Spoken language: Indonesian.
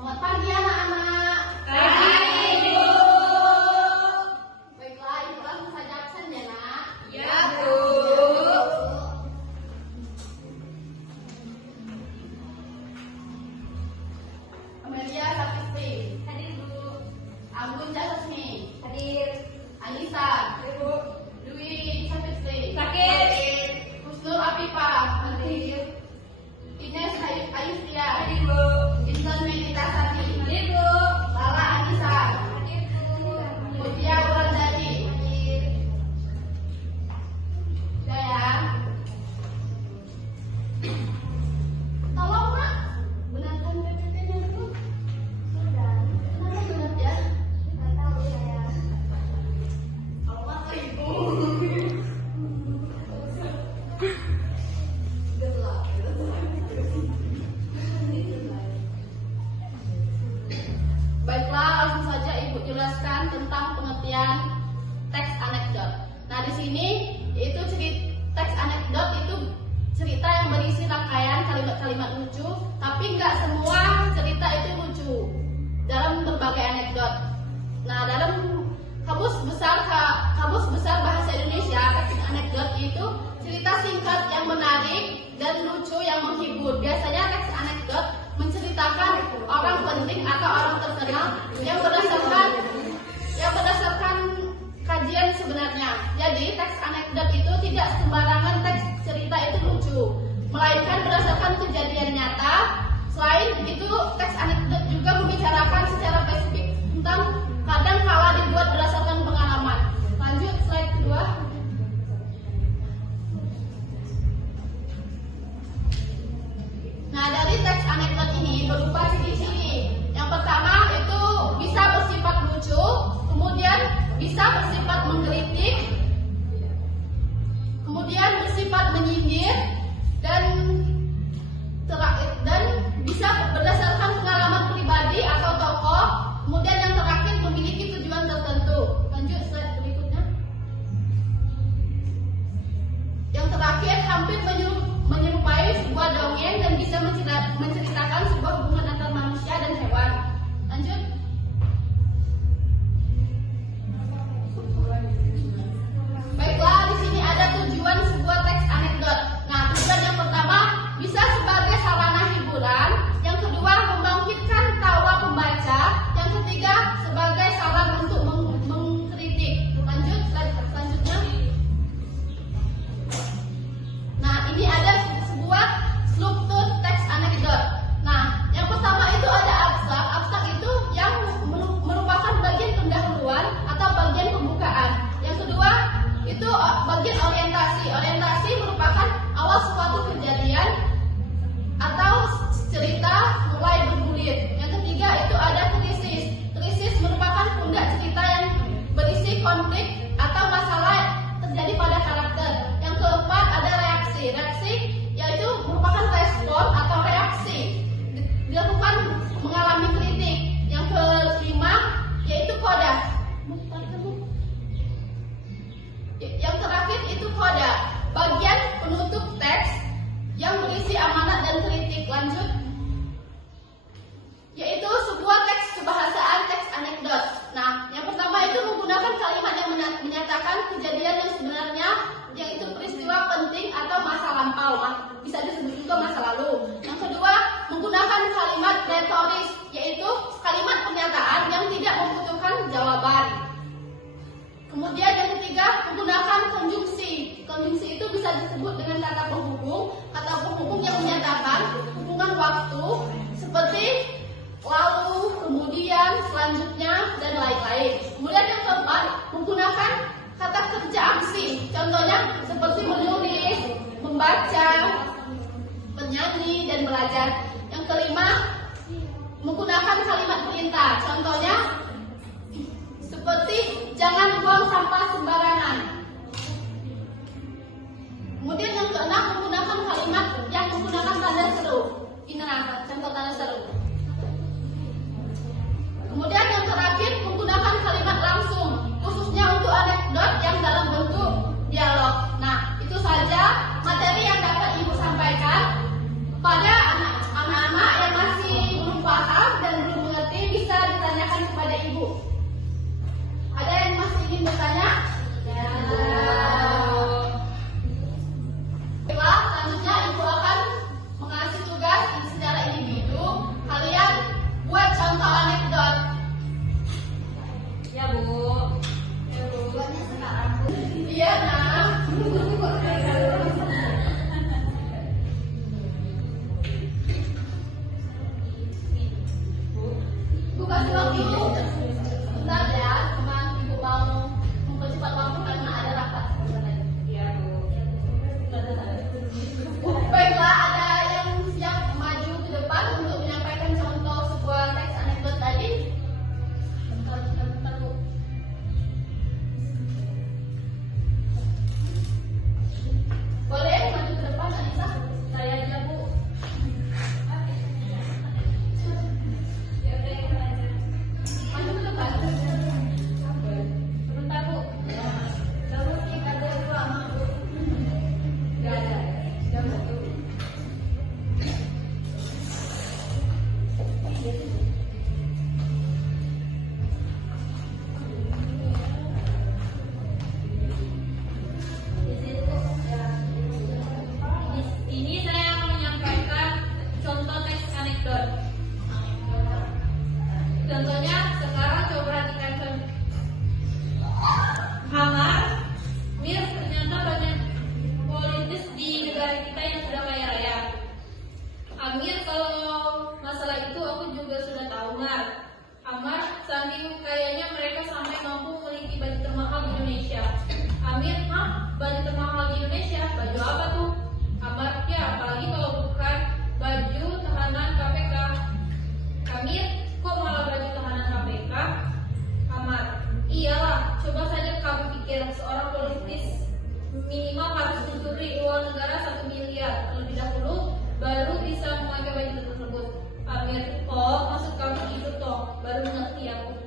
Selamat pagi anak-anak. Pagi, Ibu. Baiklah, Ibu langsung saja absen ya nak. Ya, Bu. Amelia Sakti, Hadir, Bu. Anggun Jasmi, Hadir. Anissa, Ibu. Dwi Sapitri, Sakit. Husnul Afifah, Hadir. Ines Ayustia, Hadir, Bu. Intan Meditasati, Hadir, Bu. Lala Anissa, Hadir, Bu. Mutia Wulandari, Hadir. Sayang. Tolong nak, benarkan PPT-nya dulu. Sudah. Kenapa benar ya? Nggak tahu saya. Kalau masuk Ibu. Baiklah, langsung saja Ibu jelaskan tentang pengertian teks anekdot. Nah, di sini itu teks anekdot itu cerita yang berisi rangkaian kalimat-kalimat lucu, tapi nggak semua cerita itu lucu dalam berbagai anekdot. Nah, dalam kamus besar bahasa Indonesia, teks anekdot itu cerita singkat yang menarik dan lucu yang menghibur. Biasanya teks anekdot menceritakan orang penting atau orang terkenal yang berdasarkan kajian sebenarnya. Jadi teks anekdot itu tidak sembarangan teks cerita itu lucu, melainkan berdasarkan kejadian nyata. Selain itu, teks anekdot juga membicarakan secara spesifik tentang kadang kala dibuat berdasarkan pengalaman. Lanjut slide kedua. Nah, dari teks anekdot ini berupa ciri-ciri. Yang pertama itu bisa bersifat lucu, kemudian bisa bersifat mengkritik, kemudian bersifat menyindir, dan bisa berdasarkan pengalaman pribadi atau tokoh. Kemudian yang terakhir memiliki tujuan tertentu. Lanjut slide berikutnya. Yang terakhir hampir menyerupai sebuah dongeng dan bisa menceritakan sebuah hubungan antar manusia dan hewan. Lanjut. Baiklah, di sini ada tujuan sebuah teks anekdot. Nah, tujuan yang pertama bisa sebagai sarana hiburan, yang kedua membangkitkan tawa pembaca, yang ketiga sebagai saran untuk mengkritik. Lanjut slide selanjutnya. Nah, ini ada sebuah struktur teks anekdot. Nah, yang pertama itu ada abstrak. Abstrak itu yang merupakan bagian pendahuluan atau bagian pembukaan. Yang kedua itu bagian orientasi. Orientasi merupakan awal suatu kejadian atau cerita mulai bergulir. Yang ketiga itu ada krisis. Krisis merupakan pundak cerita yang berisi konflik atau masalah terjadi pada karakter. Yang keempat ada reaksi. Reaksi yaitu merupakan respon atau reaksi dilakukan mengalami kritik. Yang kelima yaitu koda. Yang terakhir itu koda, bagian penutup teks yang berisi amanat dan kritik. Lanjut, yaitu sebuah teks kebahasaan teks anekdot. Nah, yang pertama itu menggunakan kalimat yang menyatakan kejadian yang sebenarnya, yaitu peristiwa penting atau masa lampau, bisa disebut juga masa lalu. Yang kedua, menggunakan kalimat retoris, yaitu kalimat pernyataan yang tidak membutuhkan jawaban. Kemudian yang ketiga, menggunakan konjungsi. Konjungsi itu bisa disebut dengan kata penghubung. Kata penghubung yang menyatakan hubungan waktu seperti lalu, kemudian, selanjutnya, dan lain-lain. Kemudian yang keempat, menggunakan kata sampah sembarangan. Kemudian yang keenam, menggunakan kalimat yang menggunakan tanda seru. Ini contoh tanda seru. Kemudian yang terakhir, menggunakan kalimat langsung, khususnya untuk anekdot yang dalam bentuk dialog. Nah, itu saja materi yang dapat Ibu sampaikan. Pada anak-anak yang masih belum paham dan belum mengerti, bisa ditanyakan kepada Ibu. Ada yang masih ingin bertanya? Ya. Baiklah, selanjutnya Ibu akan mengasih tugas secara individu. Kalian buat contoh anekdot. Ya Bu. Ya Bu. Buatnya sekarang Bu. Iya, nah. Bu kasih waktu. Bentar ya, teman Ibu mau mempercepat waktu karena ada rapat. Iya Bu. Baiklah, ada yang siap maju ke depan untuk menyampaikan contoh sebuah teks anekdot tadi? Bentar, Bu. Boleh maju ke depan, Anissa? Saya aja, Bu. Maju ke depan. Sebentar, Bu. Terus nih, ada yang lama, Bu. Gak ada. Gak ada. Ini saya menyampaikan contoh teks anekdot. Contohnya sekarang coba perhatikan Hamar, Mir, ternyata banyak politis di negara kita yang sudah kaya raya. Amir, kalau masalah itu aku juga sudah tahu, Mar. Amar, saking kayaknya mereka sampai mampu memiliki baju termahal di Indonesia. Amir, baju termahal di Indonesia? Baju apa tuh? Amar, ya apalagi kalau bukan baju tahanan KPK. Amir, kok malah baju tahanan KPK? Amar, iyalah, coba saja kamu pikir seorang politis minimal harus mencuri uang negara 1 miliar terlebih dahulu baru bisa memakai baju tersebut. Amir, oh maksud kamu gitu toh, baru mengerti aku.